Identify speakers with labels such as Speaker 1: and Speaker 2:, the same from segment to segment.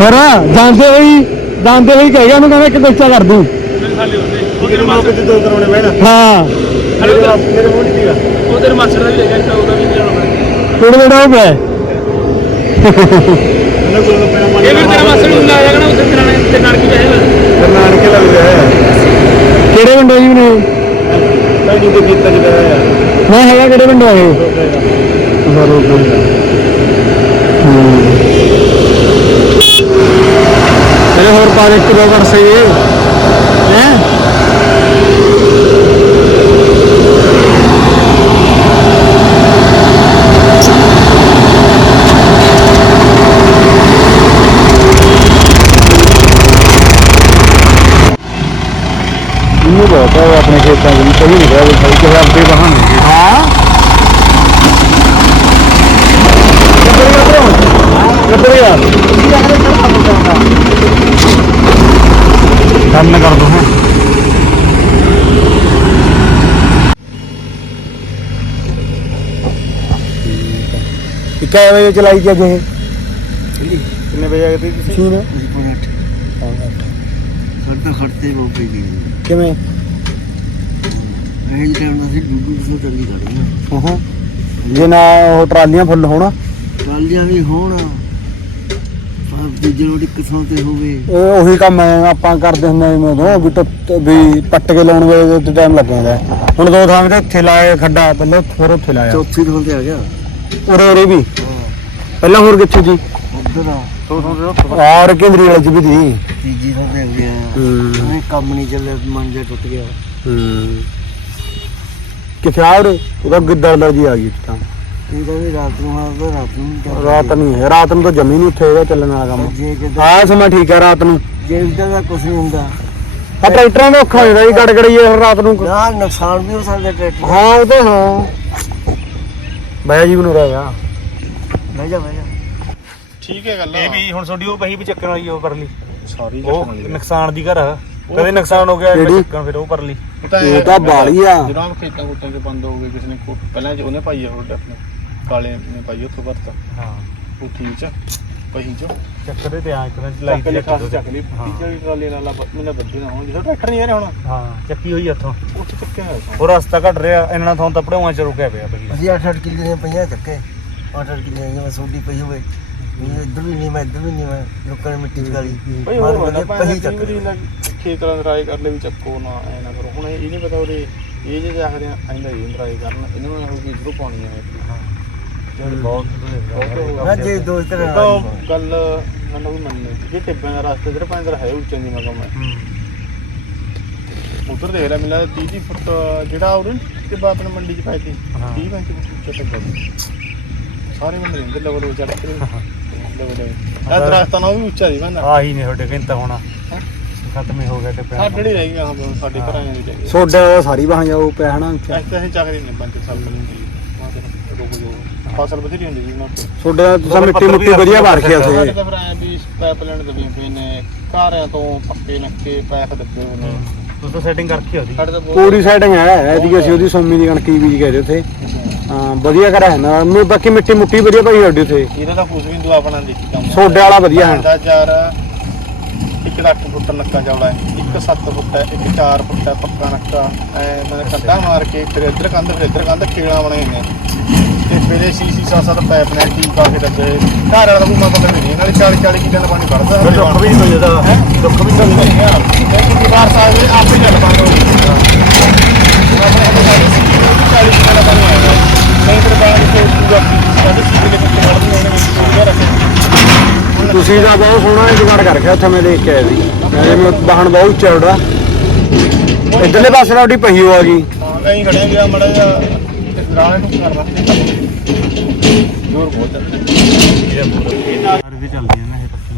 Speaker 1: ਫਿਰ ਜਾਂਦੇ ਹੋਈ ਕਹਿ ਗਿਆ ਉਹਨੂੰ ਕਹਿੰਦਾ ਇੱਕ ਬੱਚਾ ਕਰ ਦੂੰ
Speaker 2: ਦੋ ਕਰਾਉਣੇ ਪੈਣਾ
Speaker 1: ਹਾਂ
Speaker 2: ਮੇਰੇ ਮੂੰਹ ਨਹੀਂ ਸੀਗਾ
Speaker 3: ਉਹ ਤੇਰੇ ਮਾਸਟਰ ਦਾ ਵੀ ਹੈਗਾ ਉਹਦਾ ਵੀ ਜਾਣਾ
Speaker 1: ਥੋੜਾ ਥੋੜਾ ਪਿਆ
Speaker 3: ਇਹ ਵੀ ਤੇਰਾ ਮਾਸਟਰ ਨੂੰ ਲਾਇਆ ਨਾ ਉੱਥੇ ਤੇ ਨਾਨਕੀ ਜਾਏਗਾ
Speaker 2: ਨਾਨਕੇ ਲੱਗ ਰਿਹਾ ਹੈ
Speaker 1: ਕਿਹੜੇ ਪਿੰਡੋਂ ਜੀ ਨੇ
Speaker 2: ਨਹੀਂ ਤੇ ਕੀਤਾ ਜਿਹੜਾ
Speaker 1: ਮੈਂ ਹੈਗਾ ਕਿਹੜੇ ਪਿੰਡੋਂ ਇਹ ਮੇਰੇ ਹੋਰ 5 ਕਿਲੋ ਕਰ ਸਹੀ ਹੈ बहुत है अपने खेतों में कभी नहीं गया भाई के अपने बहाने हाँ करने कर दो क्या बजे चलाई थी अजे कितने बजे आ गई थी
Speaker 2: खड़ते वो पे गई
Speaker 1: किमें
Speaker 2: ਇਹ ਟਾਈਮ ਨਾਲ ਅਸੀਂ ਡੂਡੂ ਤੋਂ ਚੱਲੀ ਖੜੇ
Speaker 1: ਹਾਂ ਜੇ ਨਾ ਉਹ ਟਰਾਲੀਆਂ ਫੁੱਲ ਹੋਣ
Speaker 2: ਟਰਾਲੀਆਂ ਵੀ ਹੋਣ ਪਰ ਦੂਜੇ ਰੋਡ ਇੱਕ ਥਾਂ ਤੇ ਹੋਵੇ
Speaker 1: ਇਹ ਉਹੀ ਕੰਮ ਆਪਾਂ ਕਰਦੇ ਹੁੰਦੇ ਉਦੋਂ ਵੀ ਪੱਟ ਕੇ ਲਾਉਣ ਵੇਲੇ ਤੇ ਟਾਈਮ ਲੱਗ ਜਾਂਦਾ ਹੁਣ ਦੋ ਥਾਂ ਤੇ ਇੱਥੇ ਲਾਏ ਖੱਡਾ ਪਹਿਲਾਂ ਫਿਰ ਉੱਥੇ ਲਾਇਆ
Speaker 2: ਚੌਥੀ ਥਾਂ ਤੇ ਆ ਗਿਆ
Speaker 1: ਉਰੇ ਵੀ ਪਹਿਲਾਂ ਹੋਰ ਕਿੱਥੇ ਜੀ
Speaker 2: ਉੱਧਰ ਆ
Speaker 1: ਔਰ ਕੇਂਦਰੀ ਵਾਲੇ ਚ ਵੀ ਸੀ
Speaker 2: ਤੀਜੀ ਥਾਂ ਤੇ ਆ ਗਿਆ ਉਹ ਕੰਮ ਨਹੀਂ ਚੱਲਿਆ ਮਨ ਜਿਹਾ ਟੁੱਟ ਗਿਆ
Speaker 1: ਕਿੱਥੇ ਆ ਉਰੇ ਉਹਦਾ ਗਿੱਦੜ ਜੀ ਆ ਗਈ ਤਾਂ
Speaker 2: ਇਹਦਾ ਵੀ ਰਾਤ ਨੂੰ ਆਉਂਦਾ
Speaker 1: ਰਾਤ ਨਹੀਂ ਹੈ ਰਾਤ ਨੂੰ ਤਾਂ ਜਮੀ ਨਹੀਂ ਉੱਥੇ ਹੈਗਾ ਚੱਲਣ ਵਾਲਾ ਕੰਮ
Speaker 2: ਜੇ
Speaker 1: ਆਹ ਸਮਾਂ ਠੀਕ ਹੈ ਰਾਤ ਨੂੰ
Speaker 2: ਜੇ ਇਦਾਂ ਦਾ ਕੁਝ ਨਹੀਂ ਹੁੰਦਾ
Speaker 1: ਆ ਟਰੈਕਟਰਾਂ ਦਾ ਔਖਾ ਹੋ ਜਾਂਦਾ ਜੀ ਗੜਗੜੀਏ ਰਾਤ ਨੂੰ
Speaker 2: ਨਾ ਨੁਕਸਾਨ ਵੀ ਹੋ ਸਕਦਾ ਟਰੈਕਟਰ
Speaker 1: ਹਾਂ ਉਹ ਤਾਂ ਹਾਂ ਬਾਇਆ ਜੀ ਨੂੰ ਰਹਿ ਗਿਆ
Speaker 2: ਬਹਿ ਜਾ
Speaker 3: ਠੀਕ ਹੈ ਗੱਲ
Speaker 4: ਇਹ ਵੀ ਹੁਣ ਤੁਹਾਡੀ ਉਹ ਪਹੀ ਵੀ ਚੱਕਣ ਵਾਲੀ ਉਹ ਕਰ ਲਈ
Speaker 3: ਸੌਰੀ
Speaker 4: ਉਹ ਨੁਕਸਾਨ ਦੀ ਘਰ ਆ ਕਦੇ ਨੁਕਸਾਨ ਹੋ ਗਿਆ ਚੱਕਣ ਫਿਰ ਉਹ ਕਰ ਲਈ
Speaker 1: ਇਹ ਤਾਂ ਬਾਲੀ ਆ
Speaker 3: ਜਦੋਂ ਖੇਤਾਂ ਖੂਟਾਂ 'ਚ ਬੰਦ ਹੋ ਗਏ ਕਿਸੇ ਨੇ ਪਹਿਲਾਂ ਉਹਨੇ ਪਾਈ ਆ ਰੋਡ ਆਪਣੇ ਕਾਲੇ ਨੇ ਪਾਈ ਉੱਥੋਂ ਭਰਤਾ
Speaker 4: ਹਾਂ
Speaker 3: ਕੋਠੀ 'ਚ ਪਹੀ 'ਚ
Speaker 4: ਚੱਕਰ ਤੇ ਆ ਇੱਕ ਦਿਨ ਲਾਈ
Speaker 3: ਚੱਕ ਲਈ ਖਾਸ ਚੱਕ ਲਈ ਟੀਚਰ ਟਰਾਲੀ ਨਾਲ ਮੈਨੂੰ ਬੱਦੀ ਨਾ ਹੁਣ ਜਦੋਂ ਟਰੈਕਟਰ ਨਹੀਂ ਆ ਰਿਹਾ ਹੁਣ
Speaker 4: ਹਾਂ ਚੱਕੀ ਹੋਈ ਉੱਥੋਂ
Speaker 3: ਉੱਥੇ ਚੱਕਿਆ ਹੋਇਆ
Speaker 4: ਉਹ ਰਸਤਾ ਘਟ ਰਿਹਾ ਇੰਨਾ ਥਾਂ ਤਾਂ ਪੜਾਵਾਂ ਚ ਰੁਕਿਆ ਪਿਆ ਪਹੀ
Speaker 2: ਅਸੀਂ 8-8 ਕਿੱਲੇ ਦੀਆਂ ਪਈਆਂ ਚੱਕੇ 8-8 ਕਿੱਲੇ ਦੀਆਂ ਸੋਡੀ ਪਈ ਹੋਵੇ ਇੱਧਰ ਵੀ ਨਹੀਂ ਮੈਂ ਇੱਧਰ ਵੀ ਨਹੀਂ ਮੈਂ ਲੋਕਾਂ ਨੇ ਮਿੱਟੀ ਚਕਾਲੀ
Speaker 3: ਭਾਈ ਹੋਰ ਬੰਦਾ ਪਹੀ ਚੱਕ ਖੇਤ ਵਾਲਾ ਰਾਏ ਕਰ ਲੈ ਵੀ ਚੱਕੋ ਨਾ ਐ ਨਾ ਕਰੋ ਹੁਣ ਇਹ ਨਹੀਂ ਪਤਾ ਉਹਦੇ ਇਹ ਜੇ ਆਖਦੇ ਆ ਆਂਦਾ ਇਹ ਰਾਏ ਕਰਨ ਇਹਨਾਂ ਨੂੰ ਇਹੋ ਜਿਹੀ ਜ਼ਰੂਰ ਪਾਉਣੀ ਆ
Speaker 4: ਬਹੁਤ
Speaker 2: ਨਾ ਜੇ ਦੋ ਤਰ੍ਹਾਂ
Speaker 3: ਗੱਲ ਮੈਨੂੰ ਵੀ ਮੰਨਣੀ ਜੇ ਟਿੱਬਿਆਂ ਦਾ ਰਸਤਾ ਜਿਹੜਾ ਪੈਂਦਾ ਹੈ ਉੱਚਾ ਦੀ ਮਗਮ ਹੈ ਉਧਰ ਦੇਖ ਲੈ ਮਿਲਾ 30 ਫੁੱਟ ਜਿਹੜਾ ਉਹਨੇ ਤੇ ਬਾਤ ਨੇ ਮੰਡੀ 'ਚ ਪਾਈ ਸੀ 30 ਫੁੱਟ ਉੱਚਾ ਤੱਕ ਸਾਰੇ ਬੰਦੇ ਰਹਿੰਦੇ ਲਵਲ ਚੜ੍ਹ ਕੇ ਲਵਲ ਰਸਤਾ ਨਾ ਉਹ ਵੀ ਉੱਚਾ ਦੀ ਬੰਦਾ
Speaker 4: ਆਹੀ ਨੇ ਤੁਹਾਡੇ ਕਹਿੰਦਾ ਹੋਣਾ ਖਤਮ ਹੀ ਹੋ ਗਿਆ ਤੇ
Speaker 3: ਸਾਡੇ ਹੀ ਰਹਿ ਗਈਆਂ ਹੁਣ ਸਾਡੇ ਘਰਾਂ ਦੀ ਰਹਿ ਗਈ
Speaker 1: ਸੋਡੇ ਦਾ ਸਾਰੀ ਬਾਹਾਂ ਜਾਓ ਪਿਆ ਹਨਾ
Speaker 3: ਐਸੇ ਅਸੀਂ ਚੱਕਦੇ ਨੇ 5 ਸਾਲ ਦੀ ਰੁਕ ਜੋ ਫਸਲ ਬਥੇਰੀ ਹੁੰਦੀ ਜੀ ਉਹਨਾਂ ਕੋਲ
Speaker 1: ਸੋਡੇ ਦਾ ਤੁਸੀਂ ਮਿੱਟੀ ਮੁੱਟੀ ਵਧੀਆ ਭਰ ਕੇ
Speaker 3: ਸਾਡੇ
Speaker 1: ਉੱਥੇ
Speaker 3: ਤਾਂ ਫਿਰ ਐਂ ਵੀ ਪਾਈਪਲਾਈਨ ਦਬੀਆਂ ਪਏ ਨੇ ਘਾਰਿਆਂ ਤੋਂ ਪੱਕੇ ਨੱਕੇ ਪੈਪ ਦੱਬੇ ਹੋਏ ਨੇ
Speaker 4: ਤੁਸੀਂ ਸੈਟਿੰਗ ਕਰਕੇ ਉਹਦੀ
Speaker 3: ਸਾਡੇ ਤਾਂ
Speaker 1: ਪੂਰੀ ਸੈਟਿੰਗ ਹੈ ਐਦੀ ਅਸੀਂ ਉਹਦੀ ਸੋਮੀ ਦੀ ਕਣਕੀ ਬੀਜ ਗਏ ਉੱਥੇ ਹਾਂ ਵਧੀਆ ਕਰਿਆ ਹੈ ਨਾ ਬਾਕੀ ਮਿੱਟੀ ਮੁੱਟੀ ਵਧੀਆ ਭਾਈ ਸਾਡੇ ਉੱਥੇ
Speaker 3: ਇਹਦਾ ਤਾਂ ਕੁਝ ਵੀ ਦੁਆ ਬਣਾ ਦੇਖੀ ਕੰਮ
Speaker 1: ਸੋਡੇ ਵਾਲਾ ਵਧੀਆ ਹੈ
Speaker 3: ਦਾ ਯਾਰ ਇੱਕ 8 ਫੁੱਟ ਨੱਕਾ ਚੌੜਾ ਹੈ ਇੱਕ 7 ਫੁੱਟ ਹੈ ਇੱਕ 4 ਫੁੱਟ ਹੈ ਪੱਕਾ ਨੱਕਾ ਐ ਮੈਂ ਕੱਢਾ ਮਾਰ ਕੇ ਫਿਰ ਇੱਧਰ ਕੰਧ ਖੇੜਾ ਬਣਾਏ ਨੇ ਤੇ ਮੇਰੇ ਸੀਸੀ 7 ਪਾਈਪ ਨੇ ਠੀਕ ਆ ਕੇ ਦੱਬੇ ਘਰ ਵਾਲਾ ਤਾਂ ਕੋਈ ਪਤਾ ਨਹੀਂ ਨਾਲੇ 40 ਕਿੱਲਿਆਂ ਦਾ ਪਾਣੀ ਵੜਦਾ
Speaker 4: ਦੁੱਖ ਵੀ ਨਹੀਂ ਹੁੰਦਾ
Speaker 3: ਹੈ ਦੁੱਖ ਵੀ ਨਹੀਂ ਯਾਰ ਇਹ ਬਾਰ ਸਾਹਿਬ ਆਪੇ ਚੱਲ ਪਾਉਂਦੇ ਆਪਣੇ ਹੱਥ 40 ਕਿੱਲਿਆਂ ਦਾ ਪਾਣੀ ਆਇਆ ਨਹੀਂ ਫਿਰ ਬਾਅਦ ਵਿੱਚ ਪੂਰਾ ਸਾਡੇ ਸੀਸੀ ਦੇ ਵਿੱਚ ਵੜਦੇ ਨੇ ਉਹਨੇ ਰੱਖੇ
Speaker 1: ਤੁਸੀਂ ਤਾਂ ਬਹੁਤ ਸੋਹਣਾ ਜੁਗਾੜ ਕਰ ਗਿਆ ਉੱਥੇ ਮੈਂ ਦੇਖ ਕੇ ਆਇਆ ਸੀ ਜਿਵੇਂ ਵਾਹਣ ਬਹੁਤ ਉੱਚਾ ਉਹਦਾ ਇੱਧਰਲੇ ਪਾਸੇ ਨਾਲ ਉਹਦੀ ਪਹੀ ਹੋ ਆ ਗਈ
Speaker 3: ਹਾਂ ਨਹੀਂ ਖੜਿਆ ਗਿਆ ਮੜਾ ਜਿਹਾ ਰਾਣੇ ਨੂੰ ਕਰਨਾ ਜ਼ੋਰ ਬਹੁਤ ਹੈ
Speaker 4: ਹਰ ਵੀ ਚੱਲਦੀਆਂ ਨੇ ਇਹ ਪੱਕੀਆਂ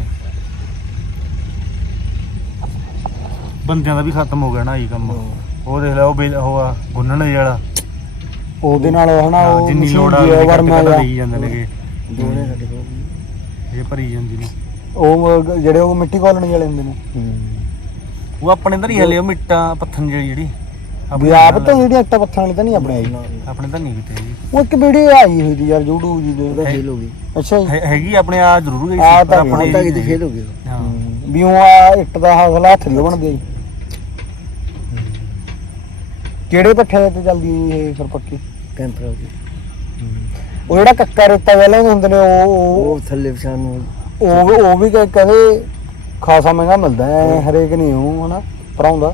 Speaker 4: ਬੰਦਿਆਂ ਦਾ ਵੀ ਖਤਮ ਹੋ ਗਿਆ ਨਾ ਇਹ ਕੰਮ ਉਹ ਦੇਖ ਲੈ ਉਹ ਆ ਗੁੰਨਣ ਵਾਲਾ
Speaker 1: ਉਹਦੇ ਨਾਲ ਹਨਾ ਉਹ
Speaker 4: ਜਿੰਨੀ ਲੋੜ ਆ
Speaker 1: ਵਰਮਾ
Speaker 4: ਦੇਈ ਜਾਂਦੇ ਨੇਗੇ
Speaker 2: ਦੋਨੇ ਸਾਡੇ ਕੋਲ
Speaker 4: ਇਹ ਭਰੀ ਜਾਂਦੀ ਨੇ
Speaker 1: ਉਹ ਜਿਹੜੇ ਉਹ ਮਿੱਟੀ ਕੋਲਣੀ ਵਾਲੇ ਹੁੰਦੇ ਨੇ
Speaker 4: ਉਹ ਆਪਣੇ ਅੰਦਰ ਹੀ ਹਲੇ ਉਹ ਮਿੱਟਾਂ ਪੱਥਨ ਜਿਹੜੀ
Speaker 1: ਵੀ ਆਪ ਤਾਂ ਜਿਹੜੀਆਂ ਇੱਟਾਂ ਪੱਥਰਾਂ ਵਾਲੀ ਤਾਂ ਨਹੀਂ ਆਪਣੇ ਆਈ
Speaker 4: ਆਪਣੇ ਤਾਂ ਨਹੀਂ ਕਿਤੇ ਜੀ
Speaker 1: ਉਹ ਇੱਕ ਵੀਡੀਓ ਆਈ ਹੋਈ ਦੀ ਯਾਰ YouTube ਜੀ ਦੇ
Speaker 2: ਉਹਦਾ ਫੇਲ ਹੋ ਗਈ
Speaker 1: ਅੱਛਾ ਜੀ
Speaker 4: ਹੈਗੀ ਆਪਣੇ ਆ ਜ਼ਰੂਰ ਗਈ
Speaker 1: ਆ
Speaker 4: ਸੀ ਪਰ
Speaker 1: ਤਾਂ
Speaker 2: ਹੁਣ
Speaker 4: ਆਪਣੇ
Speaker 2: ਤਾਂ ਕਿਤੇ ਫੇਲ ਹੋ ਗਈ
Speaker 4: ਹਾਂ
Speaker 1: ਵੀ ਉਹ ਆ ਇੱਟ ਦਾ ਹੌਸਲਾ ਹੱਥ ਨਹੀਂ ਬਣਦੇ ਜੀ ਕਿਹੜੇ ਪੱਠੇ ਤੇ ਚੱਲਦੀ ਇਹ ਫਿਰ ਪੱਕੀ
Speaker 2: ਕੈਂਪਰ ਹੋ ਗਈ
Speaker 1: ਉਹ ਜਿਹੜਾ ਕੱਕਾ ਰੇਤਾ ਵਾਲੇ ਹੁੰਦੇ ਨੇ
Speaker 2: ਉਹ ਥੱਲੇ ਪਛਾਣ ਨੂੰ
Speaker 1: ਉਹ ਵੀ ਕਹਿੰਦੇ ਖਾਸਾ ਮਹਿੰਗਾ ਮਿਲਦਾ ਹੈ ਹਰੇਕ ਨਹੀਂ ਉਹ ਹਨਾ ਭਰਾਉਂਦਾ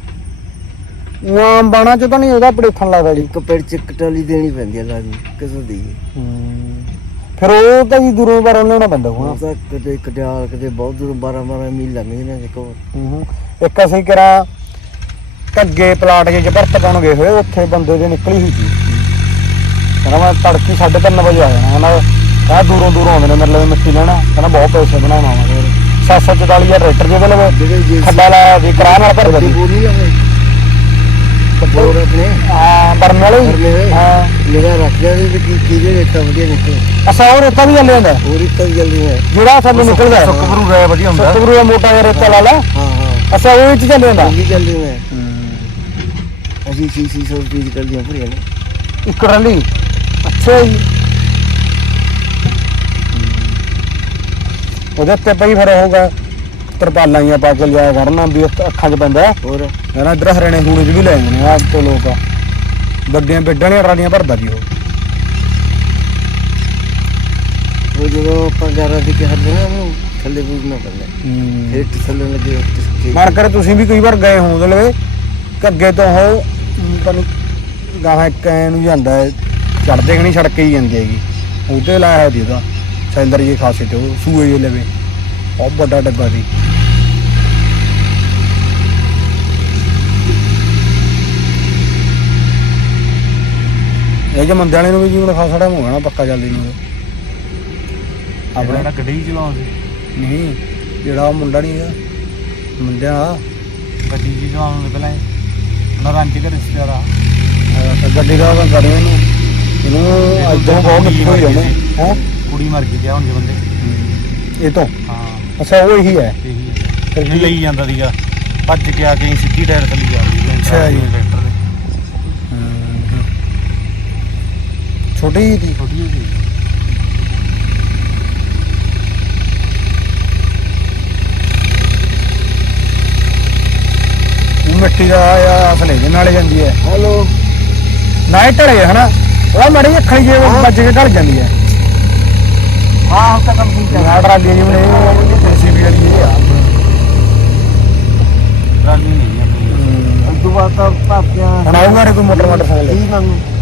Speaker 1: ਆਮ ਬਾਣਾ ਚ ਤਾਂ ਨਹੀਂ ਉਹਦਾ ਪੜੇਥਣ ਲੱਗਦਾ ਜੀ
Speaker 2: ਇੱਕ ਪੇੜ ਚ ਕਟਾਲੀ ਦੇਣੀ ਪੈਂਦੀ ਹੈ ਲਾਜ਼ਮੀ ਕਿਸੇ ਦੀ
Speaker 1: ਫਿਰ ਉਹ ਤਾਂ ਜੀ ਦੂਰੋਂ ਬਾਰ ਉਹਨੇ ਨਾ ਬੰਦਾ ਹੋਣਾ
Speaker 2: ਉਹ ਤਾਂ ਕਿਤੇ ਕਟਿਆਲ ਕਿਤੇ ਬਹੁਤ ਦੂਰ 12 ਮੀਲ ਲੰਘ ਜਾਂਦੇ ਨੇ ਦੇਖੋ
Speaker 1: ਇੱਕ ਅਸੀਂ ਕਿਹੜਾ ਕੱਗੇ ਪਲਾਟ ਜੇ ਭਰਤ ਪਾਉਣ ਗਏ ਹੋਏ ਉੱਥੇ ਬੰਦੇ ਦੇ ਨਿਕਲੀ ਹੋਈ ਸੀ ਕਹਿੰਦਾ ਮੈਂ ਤੜਕੀ 3:30 ਵਜੇ ਆ ਜਾਣਾ ਕਹਿੰਦਾ ਦੂਰੋਂ ਆਉਂਦੇ ਨੇ ਮਤਲਬ ਮਿੱਟੀ ਲੈਣਾ ਕਹਿੰਦਾ ਬਹੁਤ ਪੈਸੇ ਬਣਾਉਣਾ ਵਾ ਫਿਰ 744 ਟਰੈਕਟਰ ਜਿਹਦੇ ਲਵੇ ਖੱਡਾ ਲਾਇਆ ਜੀ ਕਰਾਹ ਨਾਲ ਭਰ ਦਿੱਤੀ
Speaker 2: ਬੋਲੀ ਆਵੇ ਹੋਰ ਆਪਣੇ
Speaker 1: ਹਾਂ ਬਰਨ ਵਾਲੇ ਹਾਂ
Speaker 2: ਨਿਗਾਹ ਰੱਖਦੇ ਨੇ ਕਿ ਕਿਹਦੇ ਰੇਟਾ ਵਧੀਆ ਨਿਕਲੇ
Speaker 1: ਅਸਾਂ ਉਹ ਰੇਤਾ ਵੀ ਚੱਲੇ ਜਾਂਦਾ
Speaker 2: ਹੋਰ ਇੱਕ ਵੀ ਜਲਦੀ ਹੈ
Speaker 1: ਜਿਹੜਾ ਸਾਨੂੰ ਨਿਕਲਦਾ
Speaker 4: ਸੁੱਕਬਰੂ ਰਾਇ ਵਧੀਆ ਹੁੰਦਾ
Speaker 1: ਸਤਿਗੁਰੂ ਦਾ ਮੋਟਾ ਜਿਹਾ ਰੇਤਾ ਲਾ ਲਾ
Speaker 2: ਹਾਂ
Speaker 1: ਅਸਾਂ ਉਹ ਵਿੱਚ ਚੱਲੇ ਜਾਂਦਾ
Speaker 2: ਉਹ ਵੀ ਜਲਦੀ ਹੈ ਅਸੀਂ 600 ਰੁਪਏ ਚੱਲਦੀਆਂ ਭਰੀਆਂ ਨੇ
Speaker 1: ਇੱਕ ਰਲੀ ਅੱਛਾ ਜੀ ਉਹਦੇ ਉੱਤੇ ਪਈ ਫਿਰ ਹੋਊਗਾ ਤਰਪਾਲਾਂ ਹੀ ਪਾ ਕੇ ਲਿਆ ਕਰਨਾ ਵੀ ਅੱਖਾਂ 'ਚ ਪੈਂਦਾ
Speaker 2: ਹੋਰ
Speaker 1: ਕਹਿੰਦਾ ਇੱਧਰ ਹਰਿਆਣੇ ਹੂਣੇ 'ਚ ਵੀ ਲੈ ਜਾਂਦੇ ਨੇ ਆਹ ਤੋਂ ਲੋਕ ਵੱਡੀਆਂ ਬੇਡਾਂ ਵਾਲੀਆਂ ਟਰਾਲੀਆਂ ਭਰਦਾ ਜੀ
Speaker 2: ਉਹ ਜਦੋਂ ਆਪਾਂ ਗਾਰਾ ਦੀ ਕੇ ਹੱਲੇ ਨਾ ਉਹਨੂੰ ਥੱਲੇ ਬੂਝਣਾ ਪੈਂਦਾ ਫਿਰ ਥੱਲੇ ਲੱਗੇ
Speaker 1: ਮਨ ਕਰ ਤੁਸੀਂ ਵੀ ਕਈ ਵਾਰ ਗਏ ਹੋ ਲਵੇ ਅੱਗੇ ਤੋਂ ਉਹ ਤੁਹਾਨੂੰ ਗਾਹਾਂ ਇੱਕ ਐ ਨੂੰ ਜਾਂਦਾ ਚੜਦੇ ਕਿ ਨਹੀਂ ਸੜਕ ਹੀ ਜਾਂਦੀ ਹੈਗੀ ਉਹਤੇ ਲਾਇਆ ਹੋਇਆ ਸੀ ਉਹਦਾ ਸੈਲਰ ਜੇ ਖਾਸੇ ਤੇ ਉਹ ਸੂਏ ਜੇ ਲਵੇ ਬਹੁਤ ਵੱਡਾ ਡੱਬਾ ਸੀ ਇਹ ਜੇ ਮੰਦੇ ਵਾਲੇ ਨੂੰ ਵੀ ਜੀਵਨ ਖਾਸਾ ਟਾਈਮ ਹੋ ਗਿਆ ਨਾ ਪੱਕਾ ਚੱਲਦੀ ਨੂੰ
Speaker 4: ਆਪਣੇ ਗੱਡੀ ਚਲਾਉਣ ਸੀ
Speaker 1: ਨਹੀਂ ਜਿਹੜਾ ਉਹ ਮੁੰਡਾ ਨਹੀਂ ਹੈਗਾ ਮੁੰਡਿਆ
Speaker 4: ਗੱਡੀ ਜੀ ਚਲਾਉਣ ਨੂੰ ਪਹਿਲਾਂ ਉਹਨਾਂ ਰੰਜ ਕੇ ਰਿਸ਼ਤੇਦਾਰ ਆ
Speaker 1: ਗੱਡੀ ਦਾ ਤਾਂ ਕਰੇ ਇਹਨੂੰ ਅੱਜ ਤੋਂ ਬਹੁਤ ਮਿੱਟੀ ਹੋਈ ਜਾਣੇ ਹੈ
Speaker 4: ਕੁੜੀ ਮਰ ਗਈ ਵਿਆਹ ਹੁੰਦੇ ਬੰਦੇ
Speaker 1: ਇਹ ਤੋਂ
Speaker 4: ਹਾਂ
Speaker 1: ਅੱਛਾ ਉਹ ਇਹੀ ਹੈ
Speaker 4: ਇਹੀ ਹੈ ਇਹ ਲਈ ਜਾਂਦਾ ਸੀਗਾ ਭੱਜ ਕੇ ਆ ਕੇ ਸਿੱਧੀ ਟਾਇਰ ਥੱਲੇ ਜਾ ਰਹੀ
Speaker 1: ਅੱਛਾ ਜੀ।
Speaker 4: ਟਰੈਕਟਰ ਦੇ
Speaker 1: ਛੋਟੀ ਜਿਹੀ ਸੀ
Speaker 4: ਛੋਟੀ ਜਿਹੀ ਸੀ।
Speaker 1: ਉਹ ਮਿੱਟੀ ਦਾ ਅਸਲੇ ਦੇ ਨਾਲੇ ਜਾਂਦੀ ਹੈ
Speaker 2: ਹੈਲੋ
Speaker 1: ਨਾ ਇਹ ਢਲੇ ਹਨਾ ਉਹ ਮੜੀ ਅੱਖਣੀ ਜੇ ਵੱਜ ਕੇ ਢਲ ਜਾਂਦੀ ਹੈ
Speaker 2: ਹਾਂ ਹੁਣ ਤਾਂ ਕੰਮ ਠੀਕ ਹੈ
Speaker 1: ਟਰਾਲੀ ਜਿਵੇਂ ਜੀਸੀਬੀ ਵਾਲੀ ਇਹ ਆ
Speaker 4: ਟਰਾਲੀ ਨਹੀਂ ਆਪਣੀ
Speaker 2: ਉਸ ਤੋਂ ਬਾਅਦ ਤਾਂ ਭਾਪਿਆਂ
Speaker 1: ਹੁਣ ਆਊਗਾ ਨੀ ਕੋਈ ਮੋਟਰ ਸਾਈਕਲ
Speaker 2: ਠੀਕ ਮੰਗੂ